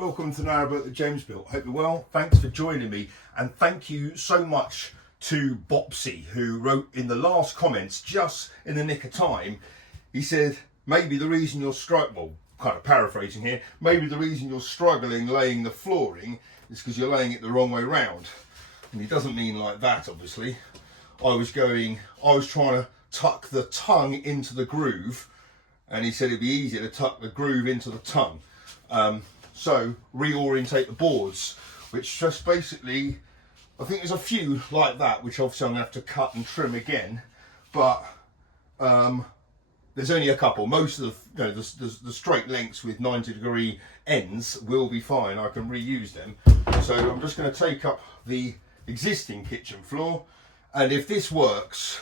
Welcome to Narrowboat that James built. Hope you're well. Thanks for joining me, and thank you so much to Bopsy, who wrote in the last comments, just in the nick of time. He said, maybe the reason you're struggling, well, kind of paraphrasing here, maybe the reason you're struggling laying the flooring is because you're laying it the wrong way round. And he doesn't mean like that, obviously. I was trying to tuck the tongue into the groove, and he said it'd be easier to tuck the groove into the tongue. So reorientate the boards, which just basically, I think there's a few like that, which obviously I'm gonna have to cut and trim again, but there's only a couple. Most of the straight lengths with 90-degree ends will be fine. I can reuse them. So I'm just going to take up the existing kitchen floor, and if this works,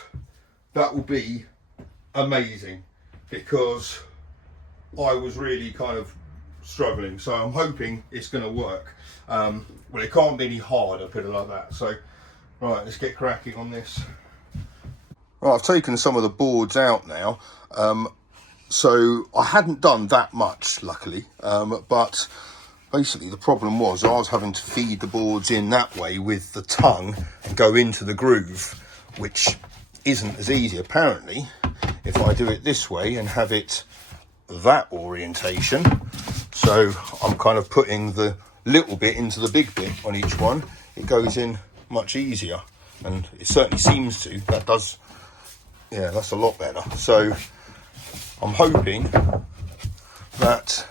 that will be amazing, because I was really kind of struggling, so I'm hoping it's going to work. Well, it can't be any harder, put it like that. So right, let's get cracking on this. Right, I've taken some of the boards out now, so I hadn't done that much, luckily, but basically the problem was I was having to feed the boards in that way with the tongue and go into the groove, which isn't as easy. Apparently, if I do it this way and have it that orientation, so I'm kind of putting the little bit into the big bit on each one, it goes in much easier, and it certainly seems to. That does, yeah, that's a lot better. So I'm hoping that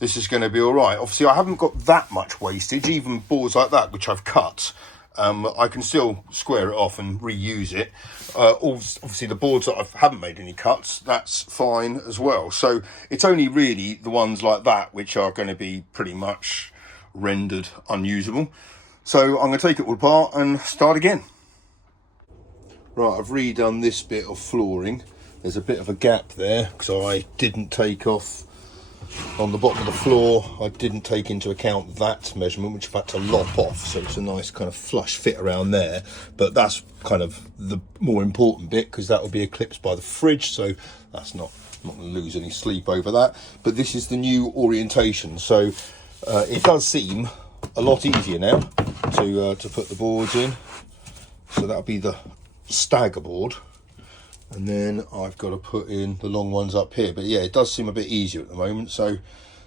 this is going to be all right. Obviously, I haven't got that much wastage, even boards like that, which I've cut. I can still square it off and reuse it. Obviously, the boards that I haven't made any cuts, that's fine as well. So it's only really the ones like that which are going to be pretty much rendered unusable. So I'm going to take it all apart and start again. Right, I've redone this bit of flooring. There's a bit of a gap there because I didn't take off on the bottom of the floor. I didn't take into account that measurement, which I've had to lop off, so it's a nice kind of flush fit around there. But that's kind of the more important bit, because that will be eclipsed by the fridge, so that's not going to lose any sleep over that. But this is the new orientation, so it does seem a lot easier now to put the boards in. So that'll be the stagger board, and then I've got to put in the long ones up here. But yeah, it does seem a bit easier at the moment, so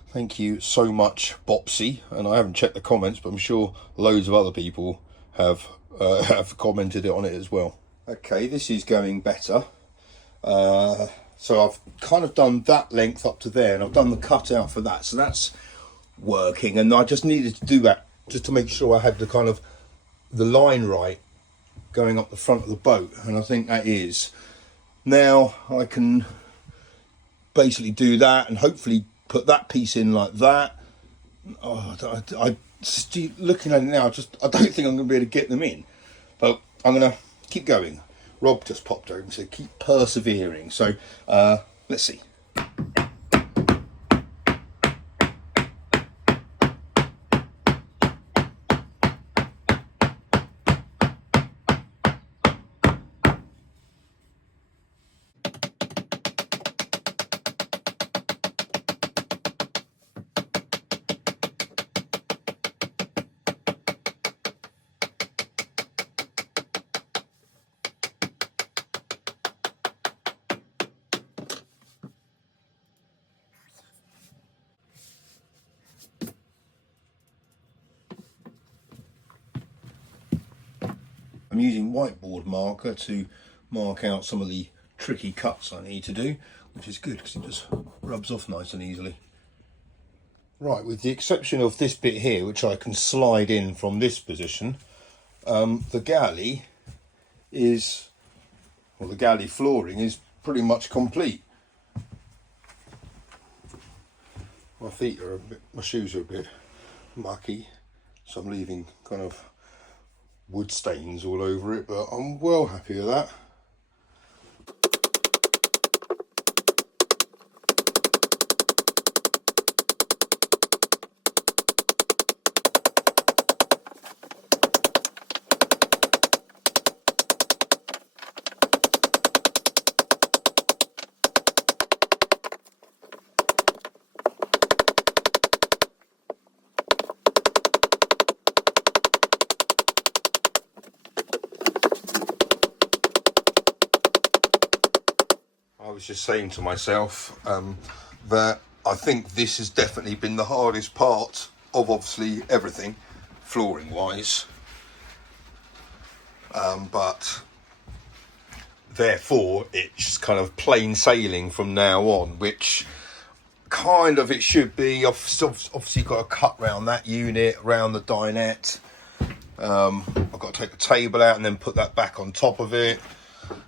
thank you so much, Bopsy. And I haven't checked the comments, but I'm sure loads of other people have commented on it as well. Okay, this is going better. So I've kind of done that length up to there, and I've done the cutout for that, so that's working. And I just needed to do that just to make sure I had the kind of the line right going up the front of the boat, and I think that is. Now I can basically do that and hopefully put that piece in like that. I looking at it now, I don't think I'm going to be able to get them in, but I'm going to keep going. Rob just popped over and said keep persevering, so let's see. I'm using whiteboard marker to mark out some of the tricky cuts I need to do, which is good because it just rubs off nice and easily. Right, with the exception of this bit here, which I can slide in from this position, the galley is, well, the galley flooring is pretty much complete. My feet are my shoes are a bit mucky, so I'm leaving kind of wood stains all over it, but I'm well happy with that. was just saying to myself that I think this has definitely been the hardest part of obviously everything flooring wise, but therefore it's kind of plain sailing from now on, which kind of it should be. I've obviously got to cut round that unit, round the dinette. I've got to take the table out and then put that back on top of it,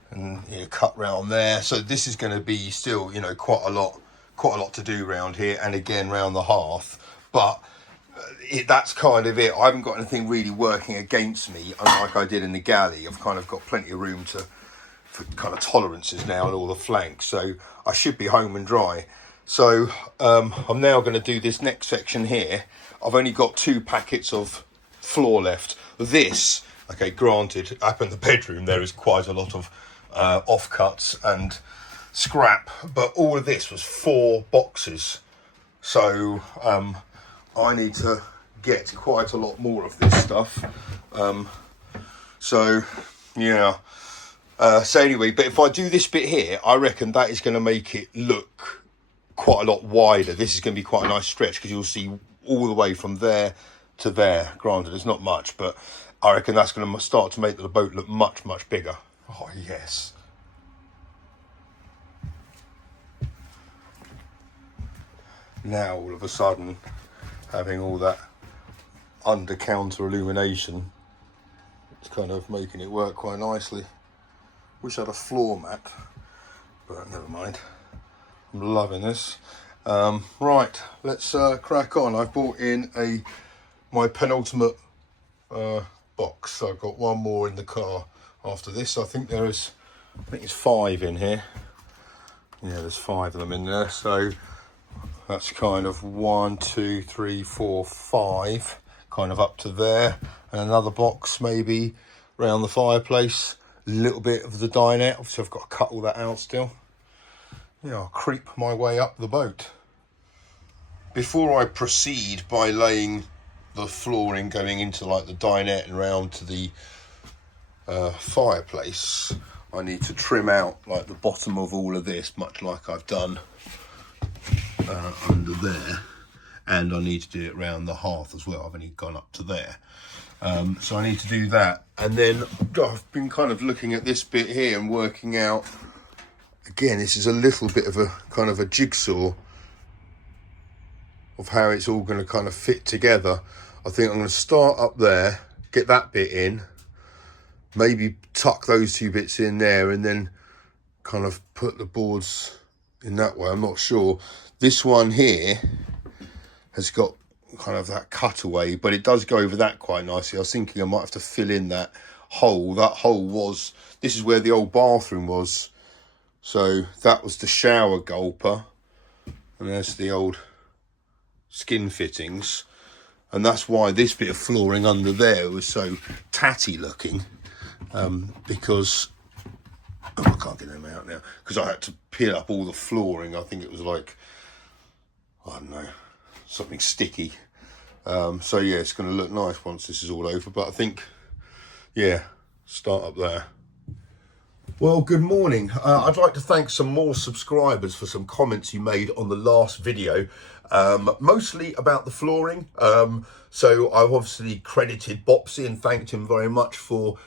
and cut round there. So this is going to be still, quite a lot to do round here, and again round the hearth. But that's kind of it. I haven't got anything really working against me, unlike I did in the galley. I've kind of got plenty of room for kind of tolerances now on all the flanks, so I should be home and dry. So I'm now going to do this next section here. I've only got 2 packets of floor left. This, okay, granted, up in the bedroom there is quite a lot of offcuts and scrap, but all of this was 4 boxes, so I need to get quite a lot more of this stuff. So yeah. So anyway, but if I do this bit here, I reckon that is going to make it look quite a lot wider. This is going to be quite a nice stretch, because you'll see all the way from there to there. Granted, it's not much, but I reckon that's going to start to make the boat look much, much bigger. Oh, yes. Now, all of a sudden, having all that under counter illumination, it's kind of making it work quite nicely. Wish I had a floor mat, but never mind. I'm loving this. Right, let's crack on. I've brought in my penultimate box. So I've got 1 more in the car after this. I think it's 5 in here. Yeah, there's 5 of them in there. So that's kind of 1, 2, 3, 4, 5, kind of up to there, and another box maybe around the fireplace. A little bit of the dinette. Obviously I've got to cut all that out still. Yeah, I'll creep my way up the boat. Before I proceed by laying the flooring going into like the dinette and round to the fireplace, I need to trim out like the bottom of all of this, much like I've done under there, and I need to do it round the hearth as well. I've only gone up to there. So I need to do that, and then I've been kind of looking at this bit here and working out, again, this is a little bit of a kind of a jigsaw of how it's all going to kind of fit together. I think I'm going to start up there, get that bit in, maybe tuck those 2 bits in there, and then kind of put the boards in that way. I'm not sure. This one here has got kind of that cutaway, but it does go over that quite nicely. I was thinking I might have to fill in that hole. That hole was, this is where the old bathroom was. So that was the shower gulper, and there's the old skin fittings. And that's why this bit of flooring under there was so tatty looking, because, oh, I can't get them out now, because I had to peel up all the flooring. I think it was like, I don't know, something sticky. So yeah, it's going to look nice once this is all over, but I think, yeah, start up there. Well, good morning. I'd like to thank some more subscribers for some comments you made on the last video, mostly about the flooring. So I've obviously credited Bopsy and thanked him very much for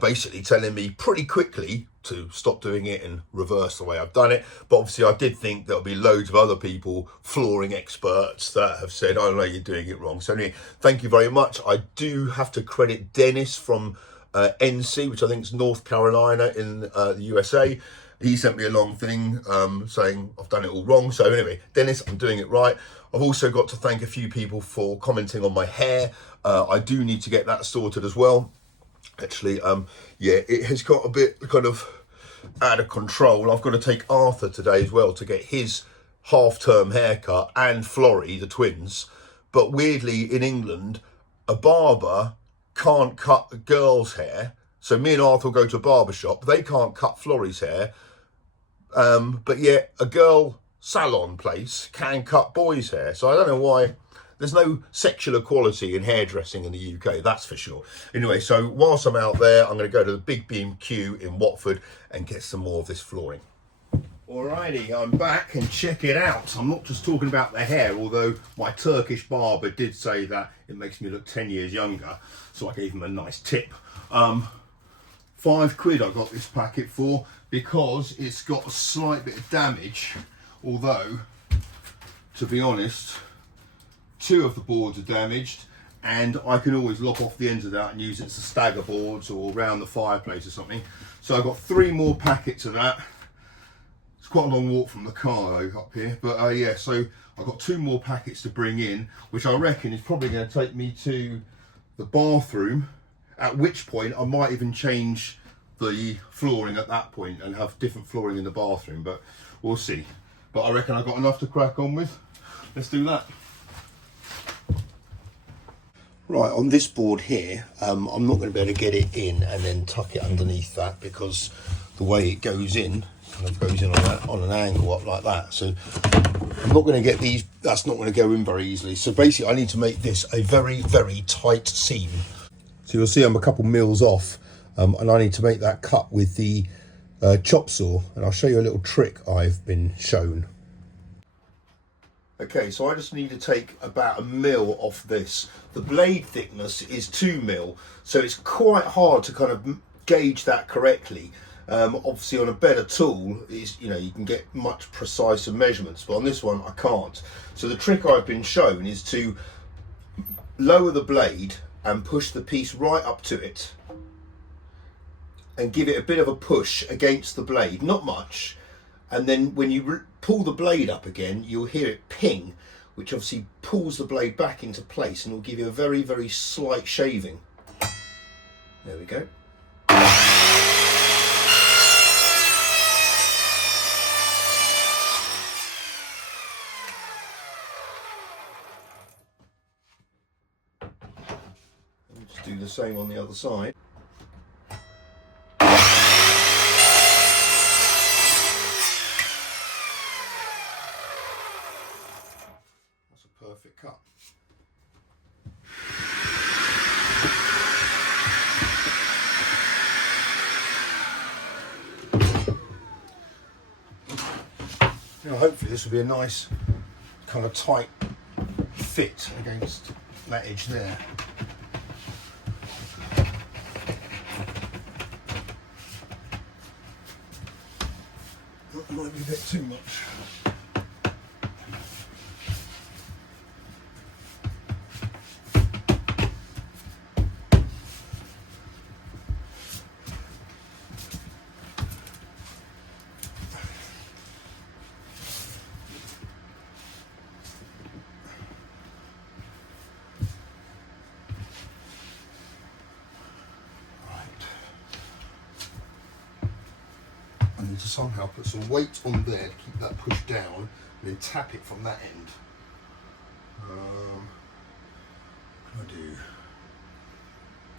basically telling me pretty quickly to stop doing it and reverse the way I've done it. But obviously I did think there'll be loads of other people, flooring experts, that have said, oh no, you're doing it wrong. So anyway, thank you very much. I do have to credit Dennis from NC, which I think is North Carolina in the USA. He sent me a long thing saying I've done it all wrong. So anyway, Dennis, I'm doing it right. I've also got to thank a few people for commenting on my hair. I do need to get that sorted as well. Actually, yeah, it has got a bit kind of out of control. I've got to take Arthur today as well to get his half-term haircut, and Florrie, the twins. But weirdly, in England, a barber can't cut a girl's hair. So me and Arthur will go to a barber shop. They can't cut Florrie's hair. But yet a girl salon place can cut boys' hair. So I don't know why. There's no sexual equality in hairdressing in the UK, that's for sure. Anyway, so whilst I'm out there, I'm going to go to the Big B&Q in Watford and get some more of this flooring. Alrighty, I'm back, and check it out. I'm not just talking about the hair, although my Turkish barber did say that it makes me look 10 years younger, so I gave him a nice tip. £5 I got this packet for, because it's got a slight bit of damage, although, to be honest, 2 of the boards are damaged, and I can always lop off the ends of that and use it as stagger boards or around the fireplace or something. So I've got 3 more packets of that. It's quite a long walk from the car though, up here, but yeah, so I've got 2 more packets to bring in, which I reckon is probably going to take me to the bathroom, at which point I might even change the flooring at that point and have different flooring in the bathroom, but we'll see. But I reckon I've got enough to crack on with. Let's do that. Right, on this board here, I'm not going to be able to get it in and then tuck it underneath that, because the way it goes in, kind of goes in on an angle up like that. So I'm not going to get these, that's not going to go in very easily. So basically I need to make this a very, very tight seam. So you'll see I'm a couple mils off, and I need to make that cut with the chop saw, and I'll show you a little trick I've been shown. Okay, so I just need to take about 1 mil off this. The blade thickness is 2 mil, so it's quite hard to kind of gauge that correctly. Obviously on a better tool, you can get much precise measurements, but on this one I can't. So the trick I've been shown is to lower the blade and push the piece right up to it and give it a bit of a push against the blade, not much. And then when you pull the blade up again, you'll hear it ping, which obviously pulls the blade back into place and will give you a very, very slight shaving. There we go. And just do the same on the other side. Perfect cut. Now hopefully this will be a nice kind of tight fit against that edge there. That might be a bit too much. To somehow put some weight on there to keep that pushed down, and then tap it from that end. What can I do?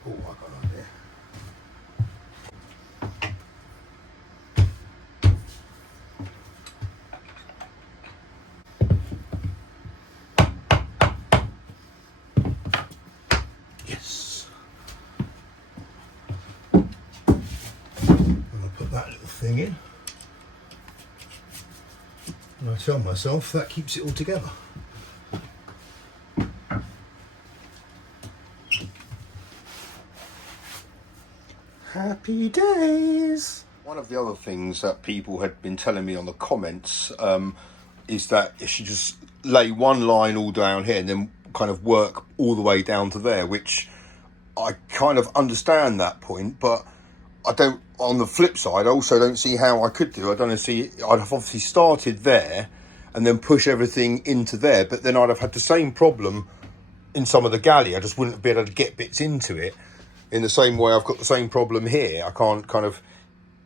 Oh, I got an idea. Yes. And I'll put that little thing in. And I tell myself that keeps it all together. Happy days! One of the other things that people had been telling me on the comments is that if you just lay one line all down here and then kind of work all the way down to there, which I kind of understand that point, but I don't, on the flip side, I also don't see how I could do. I'd have obviously started there and then push everything into there, but then I'd have had the same problem in some of the Galley. I just wouldn't be able to get bits into it in the same way I've got the same problem here. I can't kind of,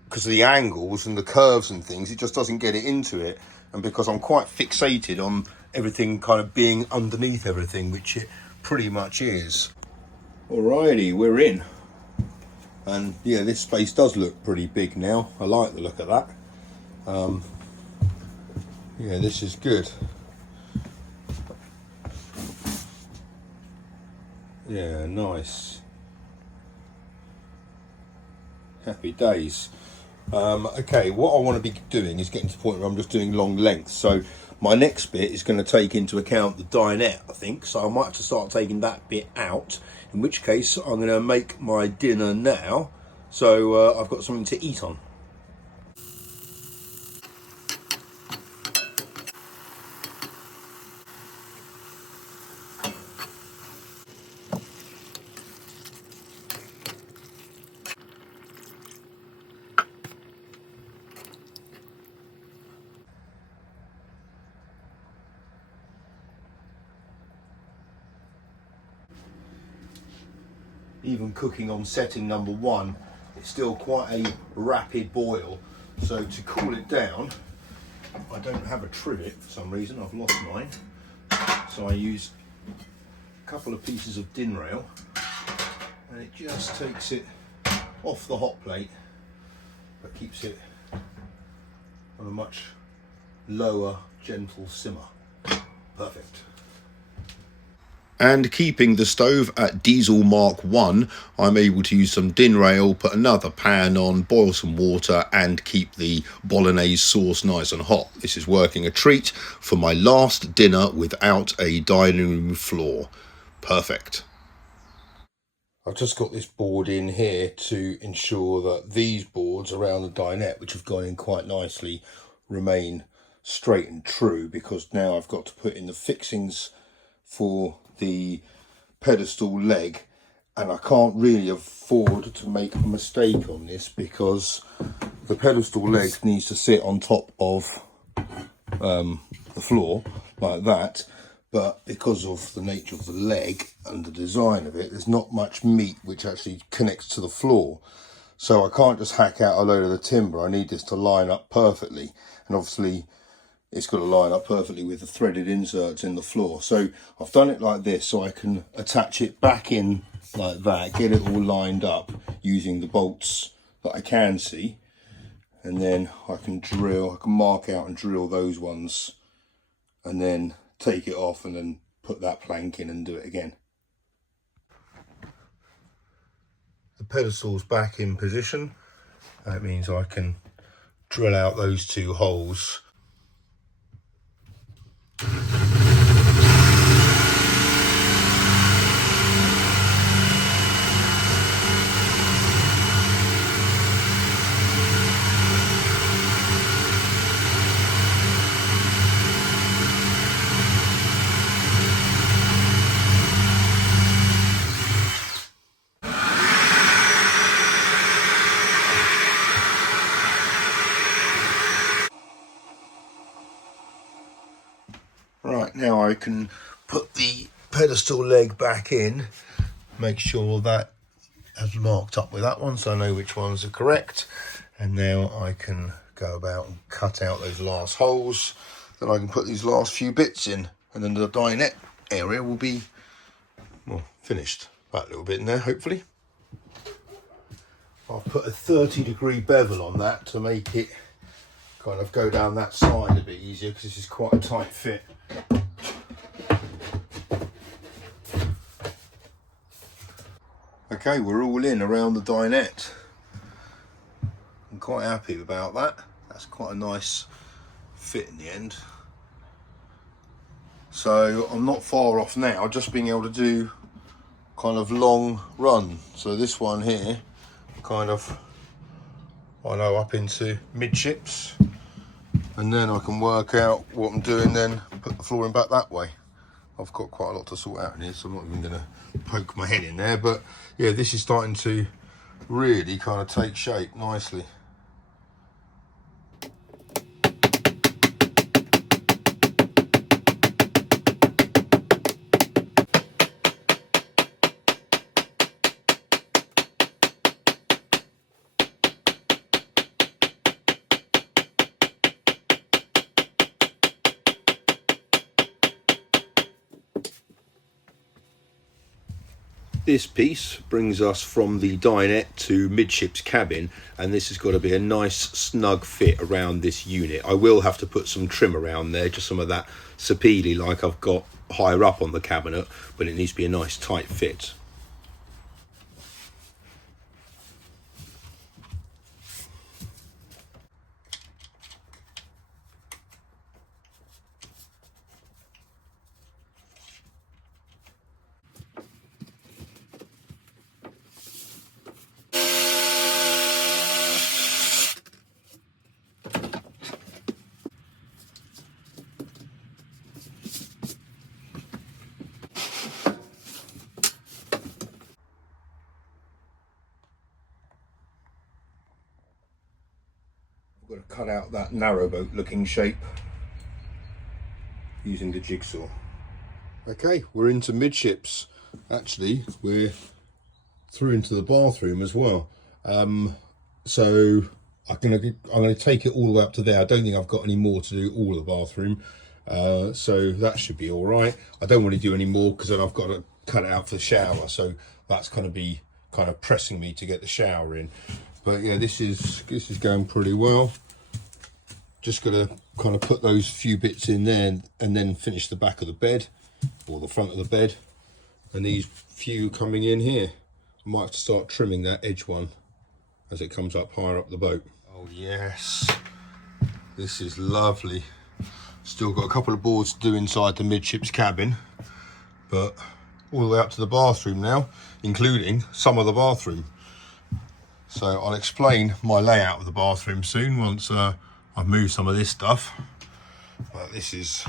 because of the angles and the curves and things, it just doesn't get it into it. And because I'm quite fixated on everything kind of being underneath everything, which it pretty much is. Alrighty, we're in. And yeah, this space does look pretty big now. I like the look of that. Yeah, this is good. Yeah, nice. Happy days. Okay, what I want to be doing is getting to the point where I'm just doing long lengths. So my next bit is going to take into account the dinette, I think. So I might have to start taking that bit out, in which case I'm going to make my dinner now. So I've got something to eat on. Even cooking on setting number 1, it's still quite a rapid boil. So to cool it down, I don't have a trivet for some reason, I've lost mine. So I use a couple of pieces of din rail, and it just takes it off the hot plate, but keeps it on a much lower, gentle simmer. Perfect. And keeping the stove at diesel Mark 1, I'm able to use some din rail, put another pan on, boil some water and keep the bolognese sauce nice and hot. This is working a treat for my last dinner without a dining room floor. Perfect. I've just got this board in here to ensure that these boards around the dinette, which have gone in quite nicely, remain straight and true, because now I've got to put in the fixings for the pedestal leg, and I can't really afford to make a mistake on this because the pedestal leg needs to sit on top of the floor like that, but because of the nature of the leg and the design of it, there's not much meat which actually connects to the floor, so I can't just hack out a load of the timber. I need this to line up perfectly, and obviously it's got to line up perfectly with the threaded inserts in the floor. So I've done it like this so I can attach it back in like that, get it all lined up using the bolts that I can see, and then I can mark out and drill those ones, and then take it off and then put that plank in and do it again. The pedestal's back in position. That means I can drill out those 2 holes. Right, now I can put the pedestal leg back in, make sure that has marked up with that one so I know which ones are correct, and now I can go about and cut out those last holes. Then I can put these last few bits in, and then the dinette area will be, well, finished. That little bit in there, hopefully. I'll put a 30-degree bevel on that to make it kind of go down that side a bit easier, because this is quite a tight fit. Okay, we're all in around the dinette. I'm quite happy about that. That's quite a nice fit in the end. So I'm not far off now, just being able to do kind of long run. So this one here, kind of, I know, up into midships, and then I can work out what I'm doing, then put the flooring back that way. I've got quite a lot to sort out in here, so I'm not even going to poke my head in there, but yeah, this is starting to really kind of take shape nicely. This piece brings us from the dinette to midships cabin, and this has got to be a nice snug fit around this unit. I will have to put some trim around there, just some of that sapele like I've got higher up on the cabinet, but it needs to be a nice tight fit. cut out that narrowboat looking shape using the jigsaw. Okay, we're into midships. Actually, we're through into the bathroom as well. So I'm gonna take it all the way up to there. I don't think I've got any more to do all of the bathroom, so that should be all right. I don't want to do any more because then I've got to cut it out for the shower. So that's going to be kind of pressing me to get the shower in. But yeah, this is going pretty well. Just got to kind of put those few bits in there and then finish the back of the bed or the front of the bed, and these few coming in here. I might have to start trimming that edge one as it comes up higher up the boat. Oh yes, this is lovely. Still got a couple of boards to do inside the midships cabin, but all the way up to the bathroom now, including some of the bathroom. So I'll explain my layout of the bathroom soon once I've moved some of this stuff. But this is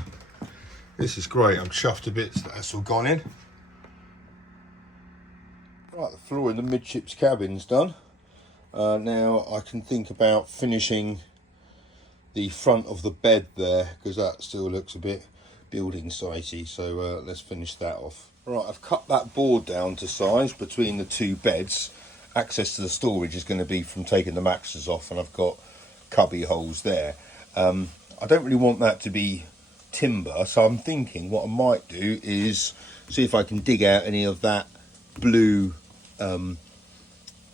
great. I'm chuffed a bit that that's all gone in. Right, the floor in the midships cabin's done. Now I can think about finishing the front of the bed there, because that still looks a bit building sitey. So let's finish that off. Right, I've cut that board down to size between the two beds. Access to the storage is going to be from taking the mattresses off, and I've got cubby holes there. I don't really want that to be timber, so I'm thinking what I might do is see if I can dig out any of that blue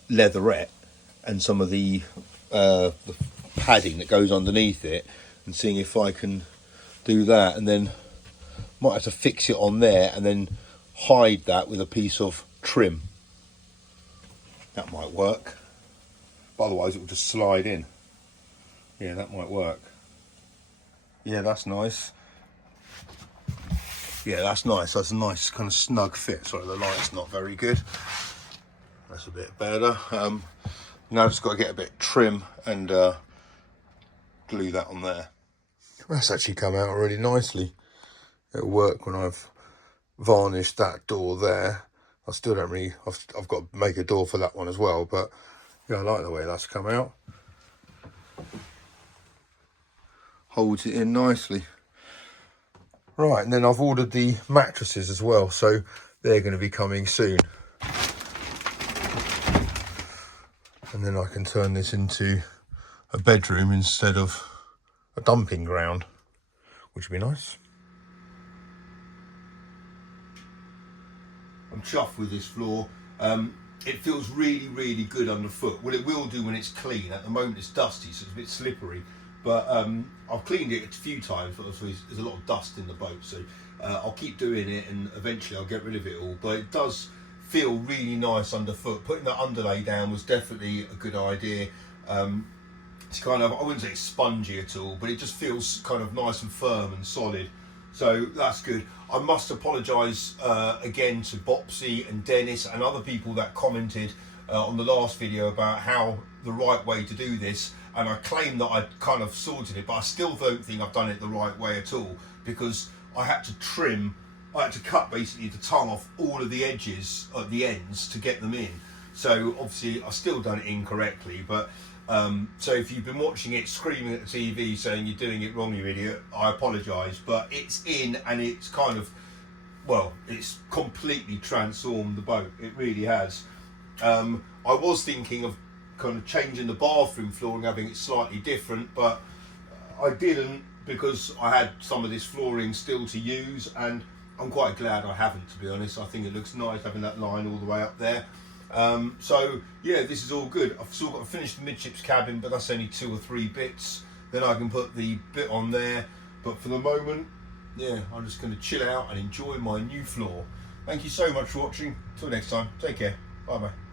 leatherette and some of the padding that goes underneath it, and seeing if I can do that, and then might have to fix it on there and then hide that with a piece of trim. That might work, but otherwise it will just slide in. Yeah, that might work. Yeah, that's nice. Yeah, that's nice. That's a nice kind of snug fit. Sorry, the light's not very good. That's a bit better. Now I've just got to get a bit of trim and glue that on there. That's actually come out really nicely. It'll work when I've varnished that door there. I still don't really, I've got to make a door for that one as well, but yeah, I like the way that's come out. Holds it in nicely. Right, and then I've ordered the mattresses as well, so they're going to be coming soon. And then I can turn this into a bedroom instead of a dumping ground, which would be nice. I'm chuffed with this floor. It feels really, really good underfoot. Well, it will do when it's clean. At the moment it's dusty, so it's a bit slippery. But I've cleaned it a few times, but there's a lot of dust in the boat, so I'll keep doing it and eventually I'll get rid of it all. But it does feel really nice underfoot. Putting that underlay down was definitely a good idea. It's kind of, I wouldn't say it's spongy at all, but it just feels kind of nice and firm and solid. So that's good. I must apologise again to Bopsy and Dennis and other people that commented on the last video about how the right way to do this, and I claim that I'd kind of sorted it, but I still don't think I've done it the right way at all, because I had to cut basically the tongue off all of the edges at the ends to get them in. So obviously I've still done it incorrectly, but so if you've been watching it screaming at the TV saying you're doing it wrong, you idiot, I apologise, but it's in, and it's kind of, well, it's completely transformed the boat. It really has. I was thinking of kind of changing the bathroom flooring, having it slightly different, but I didn't, because I had some of this flooring still to use, and I'm quite glad I haven't, to be honest. I think it looks nice having that line all the way up there. So yeah, this is all good. I've still got to finish the midships cabin, but that's only 2 or 3 bits. Then I can put the bit on there. But for the moment, yeah, I'm just going to chill out and enjoy my new floor. Thank you so much for watching. Till next time, take care. Bye bye.